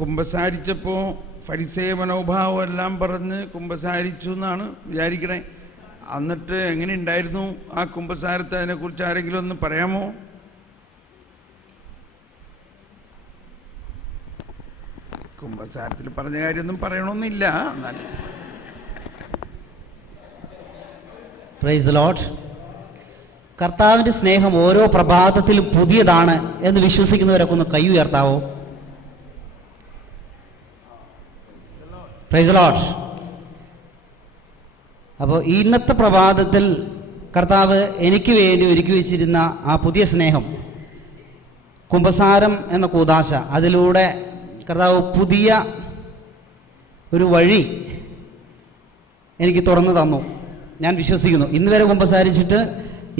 കുമ്പസാരിച്ചപ്പോൾ ഫരിസേയ മനോഭാവം എല്ലാം പറഞ്ഞ് കുമ്പസാരിച്ചു എന്നാണ് വിചാരിക്കണേ. എന്നിട്ട് എങ്ങനെ ഉണ്ടായിരുന്നു ആ കുമ്പസാരത്തെ? അതിനെക്കുറിച്ച് ആരെങ്കിലും ഒന്ന് പറയാമോ? കുമ്പസാരത്തിൽ പറഞ്ഞ കാര്യമൊന്നും പറയണമെന്നില്ല. എന്നാലും പ്രൈസ് ദി ലോർഡ്. കർത്താവിൻ്റെ സ്നേഹം ഓരോ പ്രഭാതത്തിലും പുതിയതാണ് എന്ന് വിശ്വസിക്കുന്നവരൊക്കെ ഒന്ന് കൈ ഉയർത്താവോ? Praise the Lord. അപ്പോൾ ഇന്നത്തെ പ്രഭാതത്തിൽ കർത്താവ് എനിക്ക് വേണ്ടി ഒരുക്കി വെച്ചിരുന്ന ആ പുതിയ സ്നേഹം, കുമ്പസാരം എന്ന കൂദാശ, അതിലൂടെ കർത്താവ് പുതിയ ഒരു വഴി എനിക്ക് തുറന്നു തന്നു. ഞാൻ വിശ്വസിക്കുന്നു. ഇന്ന് വരെ കുമ്പസാരിച്ചിട്ട്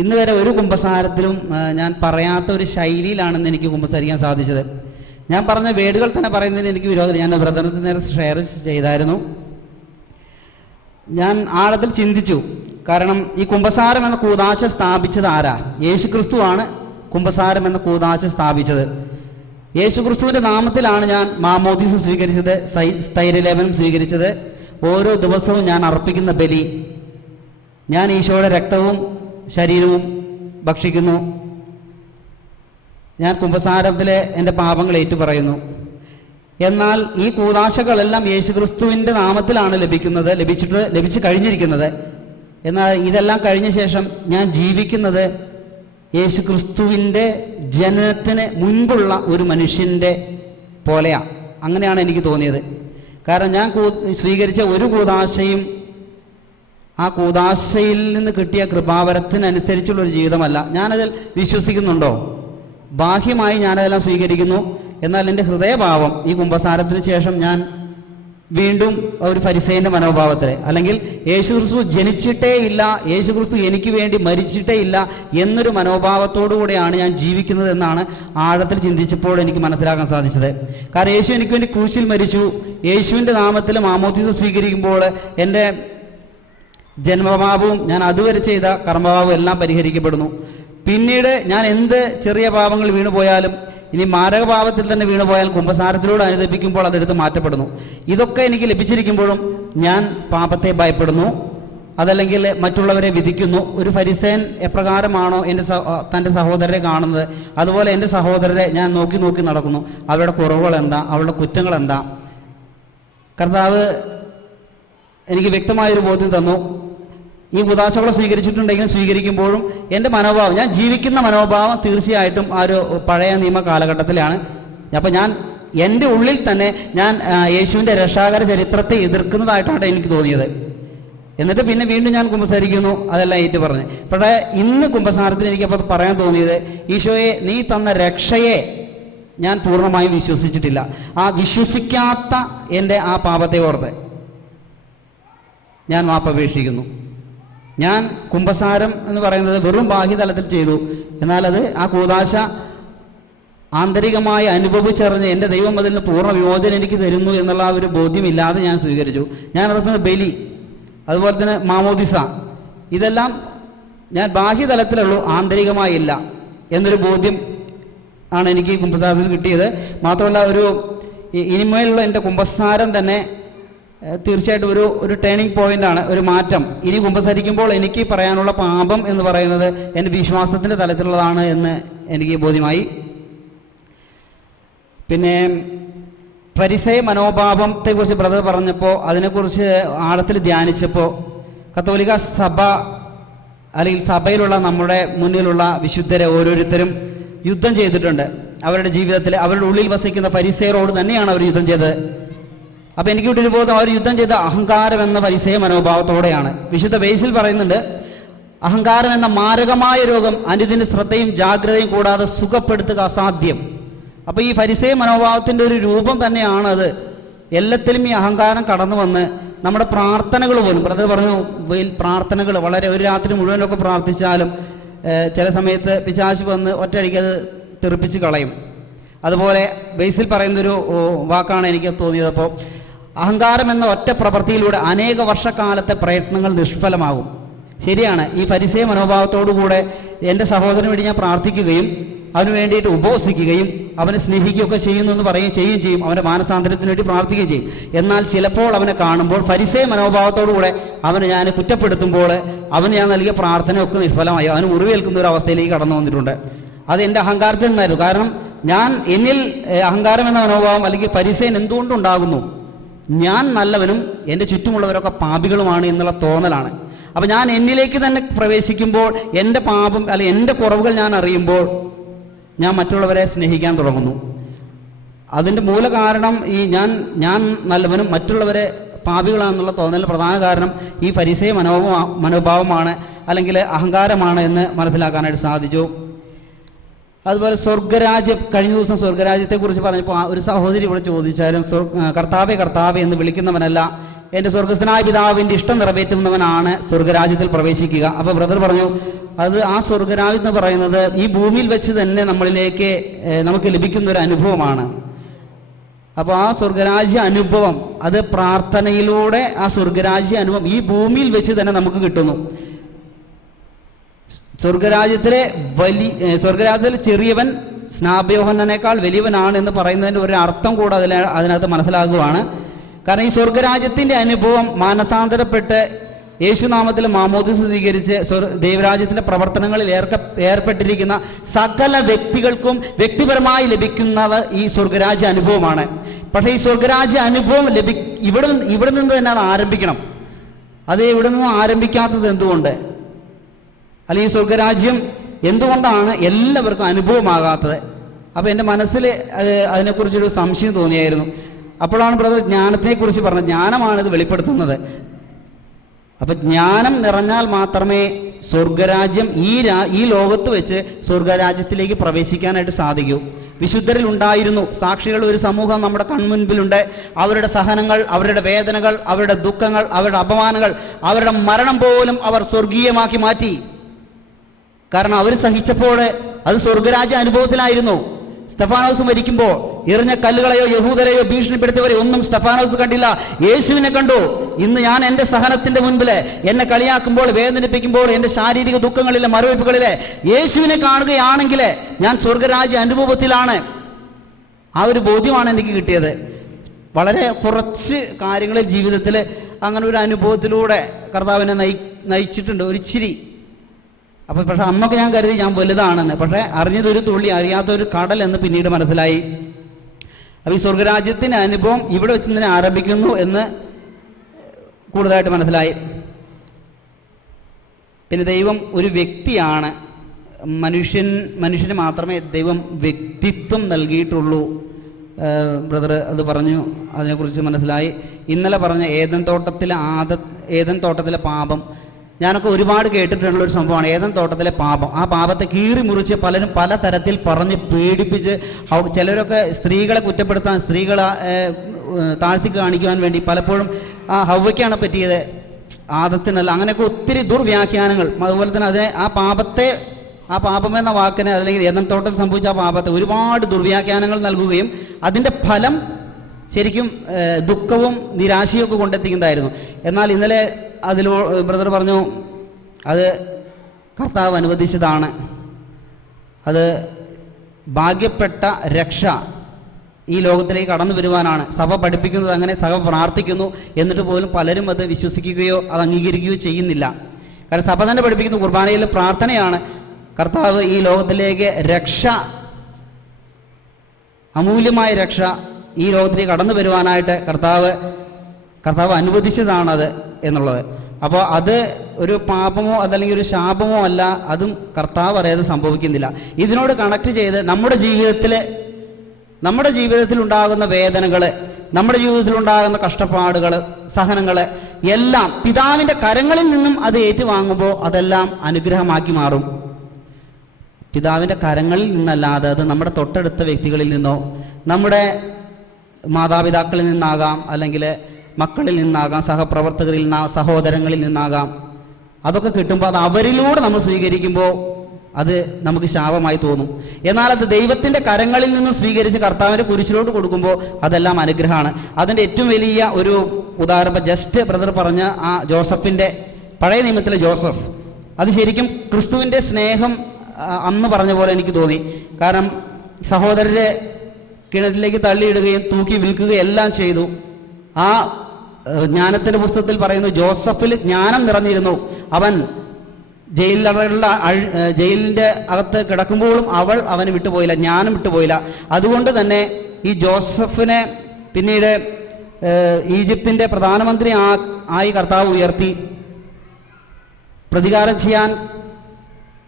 ഇന്ന് വരെ ഒരു കുമ്പസാരത്തിലും ഞാൻ പറയാത്ത ഒരു ശൈലിയിലാണെന്ന് എനിക്ക് കുമ്പസാരിക്കാൻ സാധിച്ചത്. ഞാൻ പറഞ്ഞ വേടുകൾ തന്നെ പറയുന്നതിന് എനിക്ക് വിരോധമില്ല. ഞാൻ ബ്രദറിന് നേരെ ഷെയർ ചെയ്തായിരുന്നു. ഞാൻ ആഴത്തിൽ ചിന്തിച്ചു. കാരണം ഈ കുമ്പസാരം എന്ന കൂദാശ സ്ഥാപിച്ചത് ആരാ? യേശുക്രിസ്തുവാണ് കുമ്പസാരം എന്ന കൂദാശ സ്ഥാപിച്ചത്. യേശുക്രിസ്തുവിൻ്റെ നാമത്തിലാണ് ഞാൻ മാമോദീസ സ്വീകരിച്ചത്, സ്ഥൈര്യലേപനം സ്വീകരിച്ചത്. ഓരോ ദിവസവും ഞാൻ അർപ്പിക്കുന്ന ബലി, ഞാൻ ഈശോയുടെ രക്തവും ശരീരവും ഭക്ഷിക്കുന്നു. ഞാൻ കുമ്പസാരത്തിലെ എൻ്റെ പാപങ്ങൾ ഏറ്റുപറയുന്നു. എന്നാൽ ഈ കൂദാശകളെല്ലാം യേശുക്രിസ്തുവിൻ്റെ നാമത്തിലാണ് ലഭിച്ചു കഴിഞ്ഞിരിക്കുന്നത്. എന്നാൽ ഇതെല്ലാം കഴിഞ്ഞ ശേഷം ഞാൻ ജീവിക്കുന്നത് യേശുക്രിസ്തുവിൻ്റെ ജനനത്തിന് മുൻപുള്ള ഒരു മനുഷ്യൻ്റെ പോലെയാണ്. അങ്ങനെയാണ് എനിക്ക് തോന്നിയത്. കാരണം ഞാൻ സ്വീകരിച്ച ഒരു കൂദാശയും ആ കൂദാശയിൽ നിന്ന് കിട്ടിയ കൃപാവരത്തിനനുസരിച്ചുള്ളൊരു ജീവിതമല്ല. ഞാനതിൽ വിശ്വസിക്കുന്നുണ്ടോ? ബാഹ്യമായി ഞാനതെല്ലാം സ്വീകരിക്കുന്നു. എന്നാൽ എൻ്റെ ഹൃദയഭാവം ഈ കുമ്പസാരത്തിന് ശേഷം ഞാൻ വീണ്ടും ഒരു ഫരിസേയൻ്റെ മനോഭാവത്തിൽ, അല്ലെങ്കിൽ യേശുക്രിസ്തു ജനിച്ചിട്ടേ ഇല്ല, യേശുക്രിസ്തു എനിക്ക് വേണ്ടി മരിച്ചിട്ടേ ഇല്ല എന്നൊരു മനോഭാവത്തോടു കൂടെയാണ് ഞാൻ ജീവിക്കുന്നത് എന്നാണ് ആഴത്തിൽ ചിന്തിച്ചപ്പോൾ എനിക്ക് മനസ്സിലാക്കാൻ സാധിച്ചത്. കാരണം യേശു എനിക്ക് വേണ്ടി ക്രൂശിൽ മരിച്ചു. യേശുവിൻ്റെ നാമത്തിൽ മാമോദീസ സ്വീകരിക്കുമ്പോൾ എൻ്റെ ജന്മപാപവും ഞാൻ അതുവരെ ചെയ്ത കർമ്മപാപവും എല്ലാം പരിഹരിക്കപ്പെടുന്നു. പിന്നീട് ഞാൻ എന്ത് ചെറിയ പാപങ്ങൾ വീണുപോയാലും, ഇനി മാരകപാപത്തിൽ തന്നെ വീണുപോയാൽ കുമ്പസാരത്തിലൂടെ അനുദപിക്കുമ്പോൾ അതെടുത്ത് മാറ്റപ്പെടുന്നു. ഇതൊക്കെ എനിക്ക് ലഭിച്ചിരിക്കുമ്പോഴും ഞാൻ പാപത്തെ ഭയപ്പെടുന്നു, അതല്ലെങ്കിൽ മറ്റുള്ളവരെ വിധിക്കുന്നു. ഒരു ഫരിസേയൻ എപ്രകാരമാണോ തൻ്റെ സഹോദരരെ കാണുന്നത്, അതുപോലെ എൻ്റെ സഹോദരരെ ഞാൻ നോക്കി നോക്കി നടക്കുന്നു. അവരുടെ കുറവുകൾ എന്താ, അവരുടെ കുറ്റങ്ങൾ എന്താ? കർത്താവ് എനിക്ക് വ്യക്തമായൊരു ബോധ്യം തന്നു. ഈ കൂദാശകളെ സ്വീകരിക്കുമ്പോഴും എൻ്റെ മനോഭാവം, ഞാൻ ജീവിക്കുന്ന മനോഭാവം തീർച്ചയായിട്ടും ആ ഒരു പഴയ നിയമ കാലഘട്ടത്തിലാണ്. അപ്പം ഞാൻ എൻ്റെ ഉള്ളിൽ തന്നെ ഞാൻ യേശുവിൻ്റെ രക്ഷാകര ചരിത്രത്തെ എതിർക്കുന്നതായിട്ടാണ് എനിക്ക് തോന്നിയത്. എന്നിട്ട് പിന്നെ വീണ്ടും ഞാൻ കുമ്പസാരിക്കുന്നു, അതെല്ലാം ഏറ്റു പറഞ്ഞ്. പക്ഷേ ഇന്ന് കുമ്പസാരത്തിൽ എനിക്കപ്പോൾ പറയാൻ തോന്നിയത്, ഈശോയെ നീ തന്ന രക്ഷയെ ഞാൻ പൂർണ്ണമായും വിശ്വസിച്ചിട്ടില്ല. ആ വിശ്വസിക്കാത്ത എൻ്റെ ആ പാപത്തെ ഓർത്ത് ഞാൻ മാപ്പപേക്ഷിക്കുന്നു. ഞാൻ കുമ്പസാരം എന്ന് പറയുന്നത് വെറും ബാഹ്യതലത്തിൽ ചെയ്തു. എന്നാൽ ആ കൂദാശ ആന്തരികമായി അനുഭവിച്ചറിഞ്ഞ് എൻ്റെ ദൈവം അതിൽ നിന്ന് പൂർണ്ണ വിമോചനം എനിക്ക് തരുന്നു എന്നുള്ള ആ ഒരു ബോധ്യമില്ലാതെ ഞാൻ സ്വീകരിച്ചു. ഞാൻ ഇറക്കുന്ന ബലി, അതുപോലെ തന്നെ മാമോദിസ, ഇതെല്ലാം ഞാൻ ബാഹ്യതലത്തിലുള്ളൂ, ആന്തരികമായി ഇല്ല എന്നൊരു ബോധ്യം ആണ് എനിക്ക് കുമ്പസാരത്തിൽ കിട്ടിയത്. മാത്രമല്ല ഇനിമേലുള്ള എൻ്റെ കുമ്പസാരം തന്നെ തീർച്ചയായിട്ടും ഒരു ടേണിംഗ് പോയിൻ്റാണ്, ഒരു മാറ്റം. ഇനി കുമ്പസരിക്കുമ്പോൾ എനിക്ക് പറയാനുള്ള പാപം എന്ന് പറയുന്നത് എൻ്റെ വിശ്വാസത്തിൻ്റെ തലത്തിലുള്ളതാണ് എന്ന് എനിക്ക് ബോധ്യമായി. പിന്നെ ഫരിസേയ മനോഭാവത്തെക്കുറിച്ച് ബ്രദർ പറഞ്ഞപ്പോൾ, അതിനെക്കുറിച്ച് ആഴത്തിൽ ധ്യാനിച്ചപ്പോൾ, കത്തോലിക്ക സഭ അല്ലെങ്കിൽ സഭയിലുള്ള നമ്മുടെ മുന്നിലുള്ള വിശുദ്ധരെ ഓരോരുത്തരും യുദ്ധം ചെയ്തിട്ടുണ്ട്. അവരുടെ ജീവിതത്തിൽ അവരുടെ ഉള്ളിൽ വസിക്കുന്ന ഫരിസേയരോട് തന്നെയാണ് അവർ യുദ്ധം ചെയ്തത്. അപ്പോൾ എനിക്ക് കിട്ടിയൊരു ബോധം, അവർ യുദ്ധം ചെയ്ത അഹങ്കാരം എന്ന ഫരിസേയ മനോഭാവത്തോടെയാണ്. വിശുദ്ധ ബേസിൽ പറയുന്നുണ്ട്, അഹങ്കാരം എന്ന മാരകമായ രോഗം അനുദിന ശ്രദ്ധയും ജാഗ്രതയും കൂടാതെ സുഖപ്പെടുത്തുക അസാധ്യം. അപ്പോൾ ഈ ഫരിസേയ മനോഭാവത്തിൻ്റെ ഒരു രൂപം തന്നെയാണത്. എല്ലാത്തിലും ഈ അഹങ്കാരം കടന്നു വന്ന് നമ്മുടെ പ്രാർത്ഥനകൾ പോലും, ബ്രദർ പറഞ്ഞു, പ്രാർത്ഥനകൾ വളരെ ഒരു രാത്രി മുഴുവനൊക്കെ പ്രാർത്ഥിച്ചാലും ചില സമയത്ത് പിശാച് വന്ന് ഒറ്റയടിക്കത് തെറിപ്പിച്ച് കളയും. അതുപോലെ ബേസിൽ പറയുന്നൊരു വാക്കാണ് എനിക്ക് തോന്നിയത്. അപ്പോൾ അഹങ്കാരം എന്ന ഒറ്റ പ്രവൃത്തിയിലൂടെ അനേക വർഷക്കാലത്തെ പ്രയത്നങ്ങൾ നിഷ്ഫലമാകും. ശരിയാണ്. ഈ ഫരിസേയ മനോഭാവത്തോടുകൂടെ എൻ്റെ സഹോദരന് വേണ്ടി ഞാൻ പ്രാർത്ഥിക്കുകയും അവന് വേണ്ടിയിട്ട് ഉപവസിക്കുകയും അവനെ സ്നേഹിക്കുകയൊക്കെ ചെയ്യുന്നു എന്ന് ചെയ്യുകയും ചെയ്യും. അവൻ്റെ മാനസാന്തരത്തിന് വേണ്ടി പ്രാർത്ഥിക്കുകയും ചെയ്യും. എന്നാൽ ചിലപ്പോൾ അവനെ കാണുമ്പോൾ ഫരിസേയ മനോഭാവത്തോടുകൂടെ അവനെ ഞാൻ കുറ്റപ്പെടുത്തുമ്പോൾ അവന് ഞാൻ നൽകിയ പ്രാർത്ഥനയൊക്കെ നിഷ്ഫലമായി അവന് മുറിവേൽക്കുന്ന ഒരു അവസ്ഥയിലേക്ക് കടന്നു വന്നിട്ടുണ്ട്. അത് എൻ്റെ അഹങ്കാരത്തിൽ നിന്നായിരുന്നു. കാരണം എന്നിൽ അഹങ്കാരം എന്ന മനോഭാവം അല്ലെങ്കിൽ ഫരിസേയൻ എന്തുകൊണ്ടുണ്ടാകുന്നു? ഞാൻ നല്ലവനും എൻ്റെ ചുറ്റുമുള്ളവരൊക്കെ പാപികളുമാണ് എന്നുള്ള തോന്നലാണ്. അപ്പം ഞാൻ എന്നിലേക്ക് തന്നെ പ്രവേശിക്കുമ്പോൾ എൻ്റെ പാപം അല്ലെങ്കിൽ എൻ്റെ കുറവുകൾ ഞാൻ അറിയുമ്പോൾ ഞാൻ മറ്റുള്ളവരെ സ്നേഹിക്കാൻ തുടങ്ങുന്നു. അതിൻ്റെ മൂല കാരണം ഈ ഞാൻ നല്ലവനും മറ്റുള്ളവരെ പാപികളാണെന്നുള്ള തോന്നൽ പ്രധാന കാരണം ഈ ഫരിസേയ മനോഭാവമാണ് അല്ലെങ്കിൽ അഹങ്കാരമാണ് എന്ന് മനസ്സിലാക്കാനായിട്ട് സാധിച്ചു. അതുപോലെ സ്വർഗരാജ്യം, കഴിഞ്ഞ ദിവസം സ്വർഗരാജ്യത്തെക്കുറിച്ച് പറഞ്ഞപ്പോൾ ഒരു സഹോദരി ഇവിടെ ചോദിച്ചാലും കർത്താവേ കർത്താവേ എന്ന് വിളിക്കുന്നവനല്ല, എൻ്റെ സ്വർഗസ്ഥനായ പിതാവിൻ്റെ ഇഷ്ടം നിറവേറ്റുന്നവനാണ് സ്വർഗരാജ്യത്തിൽ പ്രവേശിക്കുക. അപ്പോൾ ബ്രദർ പറഞ്ഞു ആ സ്വർഗരാജ്യം എന്ന് പറയുന്നത് ഈ ഭൂമിയിൽ വെച്ച് തന്നെ നമ്മളിലേക്ക് നമുക്ക് ലഭിക്കുന്ന ഒരു അനുഭവമാണ്. അപ്പോൾ ആ സ്വർഗരാജ്യ അനുഭവം അത് പ്രാർത്ഥനയിലൂടെ ആ സ്വർഗരാജ്യ അനുഭവം ഈ ഭൂമിയിൽ വെച്ച് തന്നെ നമുക്ക് കിട്ടുന്നു. സ്വർഗരാജ്യത്തിൽ ചെറിയവൻ സ്നാപയോഹന്നേക്കാൾ വലിയവനാണ് എന്ന് പറയുന്നതിൻ്റെ ഒരു അർത്ഥം കൂടെ അതിനകത്ത് മനസ്സിലാകുവാണ്. കാരണം ഈ സ്വർഗരാജ്യത്തിൻ്റെ അനുഭവം മാനസാന്തരപ്പെട്ട് യേശുനാമത്തിൽ മാമോദിസ സ്വീകരിച്ച് ദൈവരാജ്യത്തിൻ്റെ പ്രവർത്തനങ്ങളിൽ ഏർപ്പെട്ടിരിക്കുന്ന സകല വ്യക്തികൾക്കും വ്യക്തിപരമായി ലഭിക്കുന്നത് ഈ സ്വർഗരാജ്യ അനുഭവമാണ്. പക്ഷേ ഈ സ്വർഗരാജ്യ അനുഭവം ഇവിടെ നിന്ന് തന്നെ അത് ആരംഭിക്കണം. അത് ഇവിടെ നിന്ന് ആരംഭിക്കാത്തത് എന്തുകൊണ്ട്? അല്ലെങ്കിൽ ഈ സ്വർഗരാജ്യം എന്തുകൊണ്ടാണ് എല്ലാവർക്കും അനുഭവമാകാത്തത്? അപ്പോൾ എൻ്റെ മനസ്സിൽ അതിനെക്കുറിച്ചൊരു സംശയം തോന്നിയായിരുന്നു. അപ്പോഴാണ് ബ്രദർ ജ്ഞാനത്തെക്കുറിച്ച് പറഞ്ഞത്. ജ്ഞാനമാണിത് വെളിപ്പെടുത്തുന്നത്. അപ്പം ജ്ഞാനം നിറഞ്ഞാൽ മാത്രമേ സ്വർഗരാജ്യം ഈ ലോകത്ത് വെച്ച് സ്വർഗരാജ്യത്തിലേക്ക് പ്രവേശിക്കാനായിട്ട് സാധിക്കൂ. വിശുദ്ധരിൽ ഉണ്ടായിരുന്നു സാക്ഷികൾ, ഒരു സമൂഹം നമ്മുടെ കൺമുൻപിലുണ്ട്. അവരുടെ സഹനങ്ങൾ, അവരുടെ വേദനകൾ, അവരുടെ ദുഃഖങ്ങൾ, അവരുടെ അപമാനങ്ങൾ, അവരുടെ മരണം പോലും അവർ സ്വർഗീയമാക്കി മാറ്റി. കാരണം അവർ സഹിച്ചപ്പോൾ അത് സ്വർഗരാജ്യ അനുഭവത്തിലായിരുന്നു. സ്തെഫാനോസ് മരിക്കുമ്പോൾ എറിഞ്ഞ കല്ലുകളെയോ യഹൂദരെയോ ഭീഷണിപ്പെടുത്തിയവരെ ഒന്നും സ്തെഫാനോസ് കണ്ടില്ല, യേശുവിനെ കണ്ടു. ഇന്ന് ഞാൻ എൻ്റെ സഹനത്തിൻ്റെ മുൻപിൽ എന്നെ കളിയാക്കുമ്പോൾ, വേദനിപ്പിക്കുമ്പോൾ, എൻ്റെ ശാരീരിക ദുഃഖങ്ങളിലെ മരവിപ്പുകളിലെ യേശുവിനെ കാണുകയാണെങ്കിൽ ഞാൻ സ്വർഗരാജ്യ അനുഭവത്തിലാണ്. ആ ഒരു ബോധ്യമാണ് എനിക്ക് കിട്ടിയത്. വളരെ കുറച്ച് കാര്യങ്ങളിൽ ജീവിതത്തിൽ അങ്ങനെ ഒരു അനുഭവത്തിലൂടെ കർത്താവിനെ നയിച്ചിട്ടുണ്ട് ഒരിച്ചിരി. അപ്പോൾ പക്ഷേ അന്നൊക്കെ ഞാൻ കരുതി ഞാൻ വലുതാണെന്ന്. പക്ഷേ അറിഞ്ഞതൊരു തുള്ളി, അറിയാത്തൊരു കടൽ എന്ന് പിന്നീട് മനസ്സിലായി. അപ്പോൾ ഈ സ്വർഗരാജ്യത്തിൻ്റെ അനുഭവം ഇവിടെ വെച്ച് തന്നെ ആരംഭിക്കുന്നു എന്ന് കൂടുതലായിട്ട് മനസ്സിലായി. പിന്നെ ദൈവം ഒരു വ്യക്തിയാണ്. മനുഷ്യന് മാത്രമേ ദൈവം വ്യക്തിത്വം നൽകിയിട്ടുള്ളൂ. ബ്രദർ അത് പറഞ്ഞു, അതിനെക്കുറിച്ച് മനസ്സിലായി. ഇന്നലെ പറഞ്ഞ ഏദൻ തോട്ടത്തിലെ പാപം, ഞാനൊക്കെ ഒരുപാട് കേട്ടിട്ടുള്ളൊരു സംഭവമാണ് ഏദൻ തോട്ടത്തിലെ പാപം. ആ പാപത്തെ കീറി മുറിച്ച് പലരും പല തരത്തിൽ പറഞ്ഞ് പേടിപ്പിച്ച്, ചിലരൊക്കെ സ്ത്രീകളെ കുറ്റപ്പെടുത്താൻ, സ്ത്രീകളെ താഴ്ത്തി കാണിക്കുവാൻ വേണ്ടി പലപ്പോഴും ആ ഹവ്വയ്ക്കാണ് പറ്റിയത്, ആദത്തിനല്ല. അങ്ങനെയൊക്കെ ഒത്തിരി ദുർവ്യാഖ്യാനങ്ങൾ. അതുപോലെ തന്നെ ആ പാപമെന്ന വാക്കിന്, അല്ലെങ്കിൽ ഏദൻ തോട്ടത്തിൽ സംഭവിച്ച ആ പാപത്തെ ഒരുപാട് ദുർവ്യാഖ്യാനങ്ങൾ നൽകുകയും അതിൻ്റെ ഫലം ശരിക്കും ദുഃഖവും നിരാശയും ഒക്കെ കൊണ്ടെത്തിക്കുന്നതായിരുന്നു. എന്നാൽ ഇന്നലെ ബ്രദർ പറഞ്ഞു അത് കർത്താവ് അനുവദിച്ചതാണ്. അത് ഭാഗ്യപ്പെട്ട രക്ഷ ഈ ലോകത്തിലേക്ക് കടന്നു വരുവാനാണ്. സഭ പഠിപ്പിക്കുന്നത് അങ്ങനെ, സഭ പ്രാർത്ഥിക്കുന്നു. എന്നിട്ട് പോലും പലരും അത് വിശ്വസിക്കുകയോ അത് അംഗീകരിക്കുകയോ ചെയ്യുന്നില്ല. കാരണം സഭ തന്നെ പഠിപ്പിക്കുന്ന കുർബാനയിലെ പ്രാർത്ഥനയാണ് കർത്താവ് ഈ ലോകത്തിലേക്ക് രക്ഷ, അമൂല്യമായ രക്ഷ ഈ ലോകത്തിലേക്ക് കടന്നു വരുവാനായിട്ട് കർത്താവ് അനുവദിച്ചതാണത് എന്നുള്ളത്. അപ്പോൾ അത് ഒരു പാപമോ അതല്ലെങ്കിൽ ഒരു ശാപമോ അല്ല, അതും കർത്താവ് അറിയാതെ സംഭവിക്കുന്നില്ല. ഇതിനോട് കണക്ട് ചെയ്ത് നമ്മുടെ ജീവിതത്തിൽ ഉണ്ടാകുന്ന വേദനകൾ, നമ്മുടെ ജീവിതത്തിലുണ്ടാകുന്ന കഷ്ടപ്പാടുകൾ, സഹനങ്ങൾ എല്ലാം പിതാവിൻ്റെ കരങ്ങളിൽ നിന്നും അത് ഏറ്റുവാങ്ങുമ്പോൾ അതെല്ലാം അനുഗ്രഹമാക്കി മാറും. പിതാവിൻ്റെ കരങ്ങളിൽ നിന്നല്ലാതെ അത് നമ്മുടെ തൊട്ടടുത്ത വ്യക്തികളിൽ നിന്നോ, നമ്മുടെ മാതാപിതാക്കളിൽ നിന്നാകാം, അല്ലെങ്കിൽ മക്കളിൽ നിന്നാകാം, സഹപ്രവർത്തകരിൽ നിന്നാകാം, സഹോദരങ്ങളിൽ നിന്നാകാം. അതൊക്കെ കിട്ടുമ്പോൾ അത് അവരിലൂടെ നമ്മൾ സ്വീകരിക്കുമ്പോൾ അത് നമുക്ക് ശാപമായി തോന്നും. എന്നാൽ അത് ദൈവത്തിൻ്റെ കരങ്ങളിൽ നിന്ന് സ്വീകരിച്ച് കർത്താവിൻ്റെ കുരിശിലോട്ട് കൊടുക്കുമ്പോൾ അതെല്ലാം അനുഗ്രഹമാണ്. അതിൻ്റെ ഏറ്റവും വലിയ ഒരു ഉദാഹരണം ജസ്റ്റ് ബ്രദർ പറഞ്ഞ ആ ജോസഫിൻ്റെ, പഴയ നിയമത്തിലെ ജോസഫ്, അത് ശരിക്കും ക്രിസ്തുവിൻ്റെ സ്നേഹം അന്ന് പറഞ്ഞ പോലെ എനിക്ക് തോന്നി. കാരണം സഹോദരരെ കിണറ്റിലേക്ക് തള്ളിയിടുകയും തൂക്കി വിൽക്കുകയും എല്ലാം ചെയ്തു. ആ ജ്ഞാനത്തിൻ്റെ പുസ്തകത്തിൽ പറയുന്നു, ജോസഫിൽ ജ്ഞാനം നിറഞ്ഞിരുന്നു. അവൻ ജയിലിൻ്റെ അകത്ത് കിടക്കുമ്പോഴും അവന് വിട്ടുപോയില്ല, ജ്ഞാനം വിട്ടുപോയില്ല. അതുകൊണ്ട് തന്നെ ഈ ജോസഫിനെ പിന്നീട് ഈജിപ്തിൻ്റെ പ്രധാനമന്ത്രി ആയി കർത്താവ് ഉയർത്തി. പ്രതികാരം ചെയ്യാൻ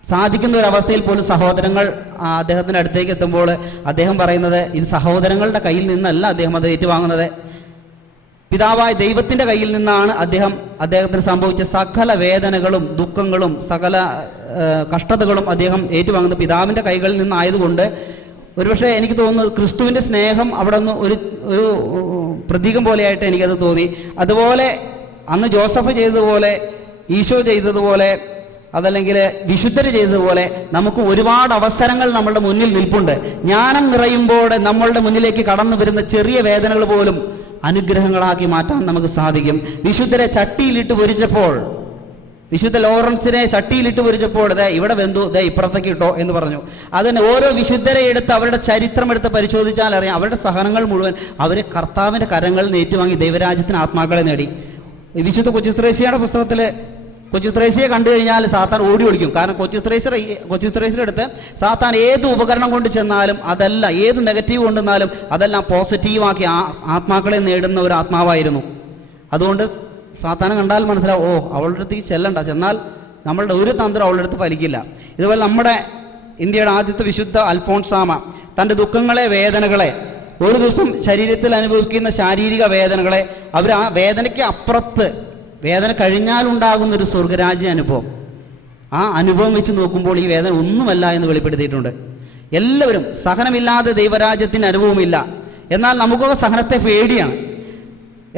സാധിക്കുന്ന ഒരവസ്ഥയിൽ പോലും സഹോദരങ്ങൾ അദ്ദേഹത്തിൻ്റെ അടുത്തേക്ക് എത്തുമ്പോൾ അദ്ദേഹം പറയുന്നത്, ഇത് സഹോദരങ്ങളുടെ കയ്യിൽ നിന്നല്ല അദ്ദേഹം അത് ഏറ്റുവാങ്ങുന്നത്, പിതാവായ ദൈവത്തിൻ്റെ കയ്യിൽ നിന്നാണ് അദ്ദേഹത്തിന് സംഭവിച്ച സകല വേദനകളും ദുഃഖങ്ങളും സകല കഷ്ടതകളും അദ്ദേഹം ഏറ്റുവാങ്ങുന്നത് പിതാവിൻ്റെ കൈകളിൽ നിന്നായതുകൊണ്ട് ഒരുപക്ഷെ എനിക്ക് തോന്നുന്നത് ക്രിസ്തുവിൻ്റെ സ്നേഹം അവിടെ നിന്ന് ഒരു പ്രതീകം പോലെയായിട്ട് എനിക്കത് തോന്നി. അതുപോലെ അന്ന് ജോസഫ് ചെയ്തതുപോലെ, ഈശോ ചെയ്തതുപോലെ, അതല്ലെങ്കിൽ വിശുദ്ധർ ചെയ്തതുപോലെ നമുക്ക് ഒരുപാട് അവസരങ്ങൾ നമ്മളുടെ മുന്നിൽ നിൽപ്പുണ്ട്. ജ്ഞാനം നിറയുമ്പോൾ നമ്മളുടെ മുന്നിലേക്ക് കടന്നു വരുന്ന ചെറിയ വേദനകൾ പോലും അനുഗ്രഹങ്ങളാക്കി മാറ്റാൻ നമുക്ക് സാധിക്കും. വിശുദ്ധരെ ചട്ടിയിലിട്ട് പൊരിച്ചപ്പോൾ, വിശുദ്ധ ലോറൻസിനെ ചട്ടിയിലിട്ട് പൊരിച്ചപ്പോൾ ഇവിടെ വെന്തു, ഇപ്പുറത്തേക്ക് ഇട്ടോ എന്ന് പറഞ്ഞു. അതിന് ഓരോ വിശുദ്ധരെ എടുത്ത് അവരുടെ ചരിത്രം എടുത്ത് പരിശോധിച്ചാൽ അറിയാം, അവരുടെ സഹനങ്ങൾ മുഴുവൻ അവർ കർത്താവിൻ്റെ കരങ്ങളിൽ നിന്ന് ഏറ്റുവാങ്ങി ദൈവരാജ്യത്തിന് ആത്മാക്കളെ നേടി. വിശുദ്ധ കൊച്ചുത്രേസ്യയുടെ പുസ്തകത്തിൽ കൊച്ചുത്രേസ്യയെ കണ്ടു കഴിഞ്ഞാൽ സാത്താൻ ഓടി ഒളിക്കും. കാരണം കൊച്ചുത്രേസ്യയുടെ അടുത്ത് സാത്താൻ ഏത് ഉപകരണം കൊണ്ട് ചെന്നാലും അതല്ല, ഏത് നെഗറ്റീവ് കൊണ്ടുവന്നാലും അതെല്ലാം പോസിറ്റീവാക്കി ആത്മാക്കളെ നേടുന്ന ഒരു ആത്മാവായിരുന്നു. അതുകൊണ്ട് സാത്താനെ കണ്ടാൽ മനസ്സിലാവും, അവളുടെ അടുത്തേക്ക് ചെന്നാൽ നമ്മളുടെ ഒരു തന്ത്രം അവളുടെ അടുത്ത് ഫലിക്കില്ല. ഇതുപോലെ നമ്മുടെ ഇന്ത്യയുടെ ആദ്യത്തെ വിശുദ്ധ അൽഫോൺസാമ തൻ്റെ ദുഃഖങ്ങളെ, വേദനകളെ, ഒരു ദിവസം ശരീരത്തിൽ അനുഭവിക്കുന്ന ശാരീരിക വേദനകളെ അവർ ആ വേദനയ്ക്ക് അപ്പുറത്ത്, വേദന കഴിഞ്ഞാലുണ്ടാകുന്നൊരു സ്വർഗരാജ്യ അനുഭവം, ആ അനുഭവം വെച്ച് നോക്കുമ്പോൾ ഈ വേദന ഒന്നുമല്ല എന്ന് വെളിപ്പെടുത്തിയിട്ടുണ്ട്. എല്ലാവരും സഹനമില്ലാതെ ദൈവരാജ്യത്തിന് അനുഭവമില്ല. എന്നാൽ നമുക്കൊക്കെ സഹനത്തെ പേടിയാണ്.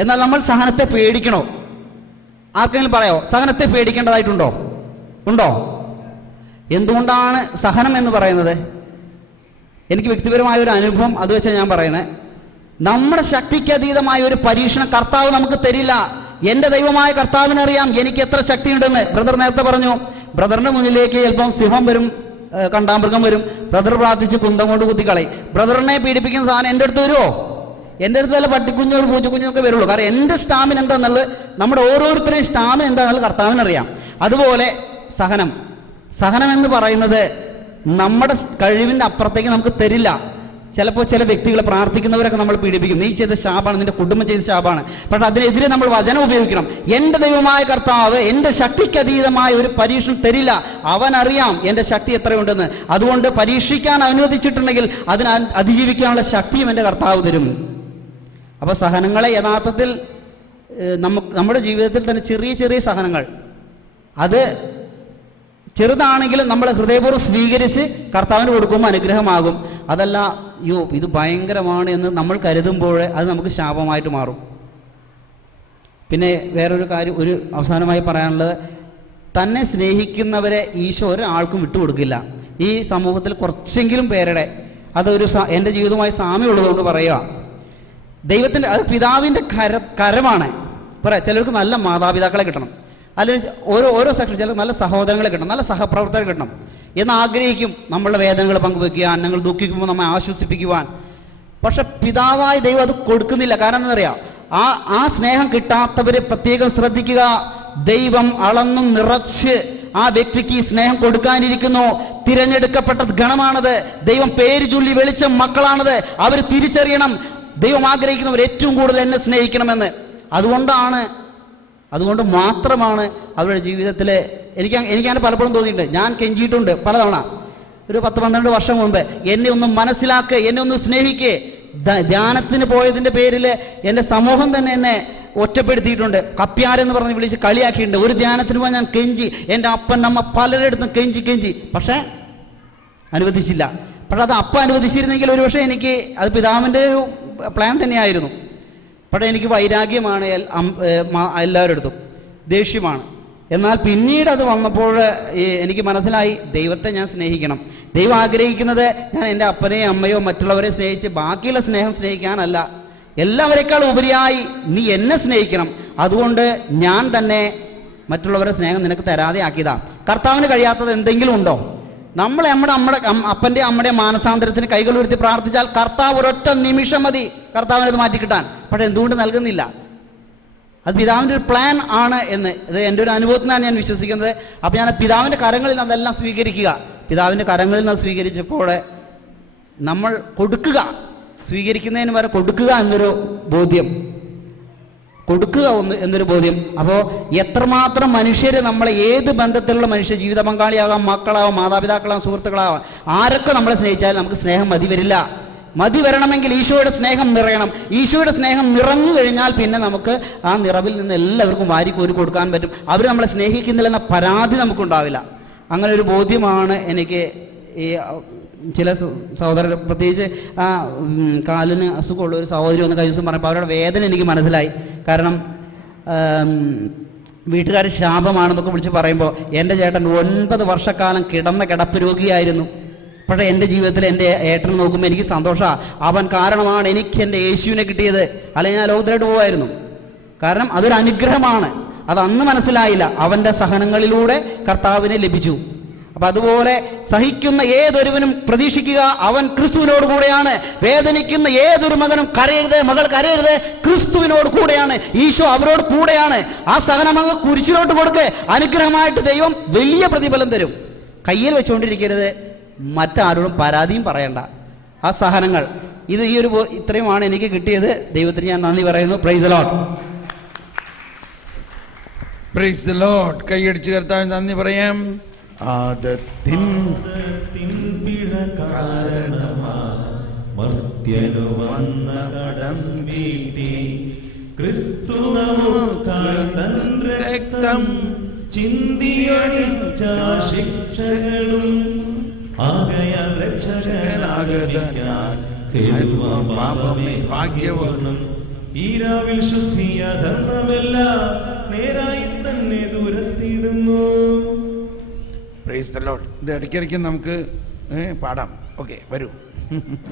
എന്നാൽ നമ്മൾ സഹനത്തെ പേടിക്കണോ? ആർക്കെങ്കിലും പറയോ സഹനത്തെ പേടിക്കേണ്ടതായിട്ടുണ്ടോ? ഉണ്ടോ? എന്തുകൊണ്ടാണ് സഹനം എന്ന് പറയുന്നത്? എനിക്ക് വ്യക്തിപരമായ ഒരു അനുഭവം അത് വെച്ചാൽ ഞാൻ പറയുന്നത്, നമ്മുടെ ശക്തിക്ക് അതീതമായ ഒരു പരീക്ഷണം കർത്താവ് നമുക്ക് തരില്ല. എൻ്റെ ദൈവമായ കർത്താവിനറിയാം എനിക്ക് എത്ര ശക്തിയുണ്ടെന്ന്. ബ്രദർ നേരത്തെ പറഞ്ഞു, ബ്രദറിൻ്റെ മുന്നിലേക്ക് ചിലപ്പം സിംഹം വരും, കണ്ടാമൃഗം വരും, ബ്രദർ പ്രാർത്ഥിച്ച് കുന്തം കൊണ്ട് കുത്തിക്കളയും. ബ്രദറിനെ പീഡിപ്പിക്കുന്ന സാധനം എൻ്റെ അടുത്ത് വരുമോ? എൻ്റെ അടുത്ത് വല്ല പട്ടിക്കുഞ്ഞോ ഒരു പൂച്ചക്കുഞ്ഞൊക്കെ വരുള്ളൂ. കാരണം എൻ്റെ സ്റ്റാമിന എന്താണെന്നുള്ളത്, നമ്മുടെ ഓരോരുത്തരുടെയും സ്റ്റാമിന എന്താണെന്നുള്ളത് കർത്താവിനറിയാം. അതുപോലെ സഹനം എന്ന് പറയുന്നത് നമ്മുടെ കഴിവിൻ്റെ അപ്പുറത്തേക്ക് നമുക്ക് തരില്ല. ചിലപ്പോൾ ചില വ്യക്തികളെ, പ്രാർത്ഥിക്കുന്നവരൊക്കെ നമ്മൾ പീഡിപ്പിക്കും, നീ ചെയ്ത ശാപാണ്, നിന്റെ കുടുംബം ചെയ്ത ശാപാണ്. പക്ഷെ അതിനെതിരെ നമ്മൾ വചനം ഉപയോഗിക്കണം. എൻ്റെ ദൈവമായ കർത്താവ് എൻ്റെ ശക്തിക്ക് അതീതമായ ഒരു പരീക്ഷണം തരില്ല. അവനറിയാം എൻ്റെ ശക്തി എത്രയുണ്ടെന്ന്. അതുകൊണ്ട് പരീക്ഷിക്കാൻ അനുവദിച്ചിട്ടുണ്ടെങ്കിൽ അതിനെ അതിജീവിക്കാനുള്ള ശക്തിയും എൻ്റെ കർത്താവ് തരും. അപ്പോൾ സഹനങ്ങളെ യഥാർത്ഥത്തിൽ നമ്മുടെ ജീവിതത്തിൽ തന്നെ ചെറിയ ചെറിയ സഹനങ്ങൾ, അത് ചെറുതാണെങ്കിലും നമ്മൾ ഹൃദയപൂർവ്വം സ്വീകരിച്ച് കർത്താവിന് കൊടുക്കുമ്പോൾ അനുഗ്രഹമാകും. അതല്ല ഇത് ഭയങ്കരമാണ് എന്ന് നമ്മൾ കരുതുമ്പോൾ അത് നമുക്ക് ശാപമായിട്ട് മാറും. പിന്നെ വേറൊരു കാര്യം, ഒരു അവസാനമായി പറയാനുള്ളത്, തന്നെ സ്നേഹിക്കുന്നവരെ ഈശോ ഒരാൾക്കും വിട്ടുകൊടുക്കില്ല. ഈ സമൂഹത്തിൽ കുറച്ചെങ്കിലും പേരുടെ, അതൊരു എൻ്റെ ജീവിതവുമായി സാമ്യമുള്ളതുകൊണ്ട് പറയുക, ദൈവത്തിൻ്റെ, അത് പിതാവിൻ്റെ കരമാണ്. ചിലർക്ക് നല്ല മാതാപിതാക്കളെ കിട്ടണം, അല്ലെങ്കിൽ ഓരോ സെക്ഷൻ ചിലർക്ക് നല്ല സഹോദരങ്ങളെ കിട്ടണം, നല്ല സഹപ്രവർത്തകരെ കിട്ടണം എന്നാഗ്രഹിക്കും. നമ്മളുടെ വേദനകൾ പങ്കുവെക്കുവാൻ, ഞങ്ങൾ ദുഃഖിക്കുമ്പോൾ നമ്മെ ആശ്വസിപ്പിക്കുവാൻ. പക്ഷെ പിതാവായ ദൈവം അത് കൊടുക്കുന്നില്ല. കാരണം എന്താണെന്നറിയാം, ആ സ്നേഹം കിട്ടാത്തവരെ പ്രത്യേകം ശ്രദ്ധിക്കുക. ദൈവം അളന്നും നിറച്ച് ആ വ്യക്തിക്ക് ഈ സ്നേഹം കൊടുക്കാനിരിക്കുന്നു. തിരഞ്ഞെടുക്കപ്പെട്ട ഗണമാണത്. ദൈവം പേര് ചൊല്ലി വിളിച്ച മക്കളാണത്. അവർ തിരിച്ചറിയണം, ദൈവം ആഗ്രഹിക്കുന്നവർ ഏറ്റവും കൂടുതൽ എന്നെ സ്നേഹിക്കണമെന്ന്. അതുകൊണ്ട് മാത്രമാണ് അവരുടെ ജീവിതത്തിൽ എനിക്കങ്ങനെ പലപ്പോഴും തോന്നിയിട്ടുണ്ട്. ഞാൻ കെഞ്ചിയിട്ടുണ്ട് പലതവണ. ഒരു 10-12 വർഷം മുമ്പ് എന്നെ ഒന്ന് മനസ്സിലാക്കുക, എന്നെ ഒന്ന് സ്നേഹിക്കുക. ധ്യാനത്തിന് പോയതിൻ്റെ പേരിൽ എൻ്റെ സമൂഹം തന്നെ എന്നെ ഒറ്റപ്പെടുത്തിയിട്ടുണ്ട്. കപ്പ്യാരെന്ന് പറഞ്ഞ് വിളിച്ച് കളിയാക്കിയിട്ടുണ്ട്. ഒരു ധ്യാനത്തിന് പോയി ഞാൻ കെഞ്ചി, എൻ്റെ അപ്പൻ നമ്മ പലരുടെ അടുത്തും കെഞ്ചി, പക്ഷേ അനുവദിച്ചില്ല. പക്ഷെ അത് അപ്പം അനുവദിച്ചിരുന്നെങ്കിൽ ഒരുപക്ഷെ എനിക്ക് അത് പിതാവിൻ്റെ ഒരു പ്ലാൻ തന്നെയായിരുന്നു. പക്ഷേ എനിക്ക് വൈരാഗ്യമാണ് എല്ലാവരുടെ അടുത്തും, ദേഷ്യമാണ്. എന്നാൽ പിന്നീട് അത് വന്നപ്പോൾ എനിക്ക് മനസ്സിലായി, ദൈവത്തെ ഞാൻ സ്നേഹിക്കണം. ദൈവം ആഗ്രഹിക്കുന്നത് ഞാൻ എൻ്റെ അപ്പനെയോ അമ്മയോ മറ്റുള്ളവരെ സ്നേഹിച്ച് ബാക്കിയുള്ള സ്നേഹം സ്നേഹിക്കാനല്ല, എല്ലാവരെക്കാളും ഉപരിയായി നീ എന്നെ സ്നേഹിക്കണം. അതുകൊണ്ട് ഞാൻ തന്നെ മറ്റുള്ളവരുടെ സ്നേഹം നിനക്ക് തരാതെ ആക്കിയതാ. കർത്താവിന് കഴിയാത്തത് എന്തെങ്കിലും ഉണ്ടോ? നമ്മൾ നമ്മുടെ അപ്പൻ്റെ അമ്മയുടെ മാനസാന്തരത്തിന് കൈകൾ ഉയർത്തി പ്രാർത്ഥിച്ചാൽ കർത്താവ് ഒരൊറ്റ നിമിഷം മതി കർത്താവിനത് മാറ്റിക്കിട്ടാൻ. പക്ഷേ എന്തുകൊണ്ട് നൽകുന്നില്ല? അത് പിതാവിൻ്റെ ഒരു പ്ലാൻ ആണ് എന്ന് ഇത് എൻ്റെ ഒരു അനുഭവത്തിനാണ് ഞാൻ വിശ്വസിക്കുന്നത്. അപ്പോൾ ഞാൻ പിതാവിൻ്റെ കരങ്ങളിൽ നിന്ന് അതെല്ലാം സ്വീകരിക്കുക. പിതാവിൻ്റെ കരങ്ങളിൽ നിന്ന് സ്വീകരിച്ചപ്പോൾ നമ്മൾ കൊടുക്കുക, സ്വീകരിക്കുന്നതിന് വരെ കൊടുക്കുക എന്നൊരു ബോധ്യം, കൊടുക്കുക എന്നൊരു ബോധ്യം. അപ്പോൾ എത്രമാത്രം മനുഷ്യർ നമ്മളെ ഏത് ബന്ധത്തിലുള്ള മനുഷ്യ ജീവിത പങ്കാളിയാകാം, മക്കളാവാം, മാതാപിതാക്കളാവാം, സുഹൃത്തുക്കളാവാം, ആരൊക്കെ നമ്മളെ സ്നേഹിച്ചാലും നമുക്ക് സ്നേഹം മതി വരില്ല. മതി വരണമെങ്കിൽ ഈശോയുടെ സ്നേഹം നിറയണം. ഈശോയുടെ സ്നേഹം നിറഞ്ഞു കഴിഞ്ഞാൽ പിന്നെ നമുക്ക് ആ നിറവിൽ നിന്ന് എല്ലാവർക്കും വാരിക്കോരി കൊടുക്കാൻ പറ്റും. അവർ നമ്മളെ സ്നേഹിക്കുന്നില്ലെന്ന പരാതി നമുക്കുണ്ടാവില്ല. അങ്ങനെ ഒരു ബോധ്യമാണ് എനിക്ക് ഈ ചില സഹോദരർ, പ്രത്യേകിച്ച് ആ കാലിന് അസുഖമുള്ള ഒരു സഹോദരി ഒന്ന് കഴിഞ്ഞ ദിവസം പറഞ്ഞപ്പോൾ അവരുടെ വേദന എനിക്ക് മനസ്സിലായി. കാരണം വീട്ടുകാർ ശാപമാണെന്നൊക്കെ വിളിച്ച് പറയുമ്പോൾ എൻ്റെ ചേട്ടൻ 9 വർഷക്കാലം കിടന്ന കിടപ്പ് രോഗിയായിരുന്നു. പക്ഷേ എൻ്റെ ജീവിതത്തിൽ എൻ്റെ ഏട്ടനെ നോക്കുമ്പോൾ എനിക്ക് സന്തോഷമാണ്. അവൻ കാരണമാണ് എനിക്ക് എൻ്റെ യേശുവിനെ കിട്ടിയത്, അല്ലെങ്കിൽ ഞാൻ ലോകത്തിലോട്ട് പോകുമായിരുന്നു. കാരണം അതൊരു അനുഗ്രഹമാണ്. അത് അന്ന് മനസ്സിലായില്ല, അവൻ്റെ സഹനങ്ങളിലൂടെ കർത്താവിനെ ലഭിച്ചു. അപ്പം അതുപോലെ സഹിക്കുന്ന ഏതൊരുവനും പ്രതീക്ഷിക്കുക അവൻ ക്രിസ്തുവിനോട് കൂടെയാണ്. വേദനിക്കുന്ന ഏതൊരു മകനും കരയരുത്, മകൾ കരയരുത്, ക്രിസ്തുവിനോട് കൂടെയാണ്. ഈശോ അവരോട് കൂടെയാണ്. ആ സഹനം അങ്ങ് കുരിശിലോട്ട് കൊടുക്ക്, അനുഗ്രഹമായിട്ട് ദൈവം വലിയ പ്രതിഫലം തരും. കയ്യിൽ വെച്ചുകൊണ്ടിരിക്കരുത്, മറ്റാരോടും പരാതിയും പറയണ്ട. ആ സഹനങ്ങൾ ഇത്രയുമാണ് എനിക്ക് കിട്ടിയത്. ദൈവത്തിന് ഞാൻ നന്ദി പറയുന്നു. Praise the Lord. Praise the Lord. കൈയടിച്ച് കർത്താവിന് നന്ദി പറയാം. ആദത്തിൻ പിഴ കാരണമാർത്യനു വന്ന കടം വീട്ടി ക്രിസ്തു നമുക്കായി തൻ രക്തം ചിന്തിയൊഴിച്ച ശിക്ഷകളും ആകയാൽ രക്ഷകനാകയാൽ പാപമേ ഭാഗ്യവാനും ഈരാവിൽ ശുദ്ധിയ ധർമ്മമെല്ലാം നേരായി തന്നെ ദൂരത്തിടുന്നു. Praise the Lord. ഇത് ഇടയ്ക്കിടയ്ക്ക് നമുക്ക് പാടാം. ഓക്കെ, വരൂ.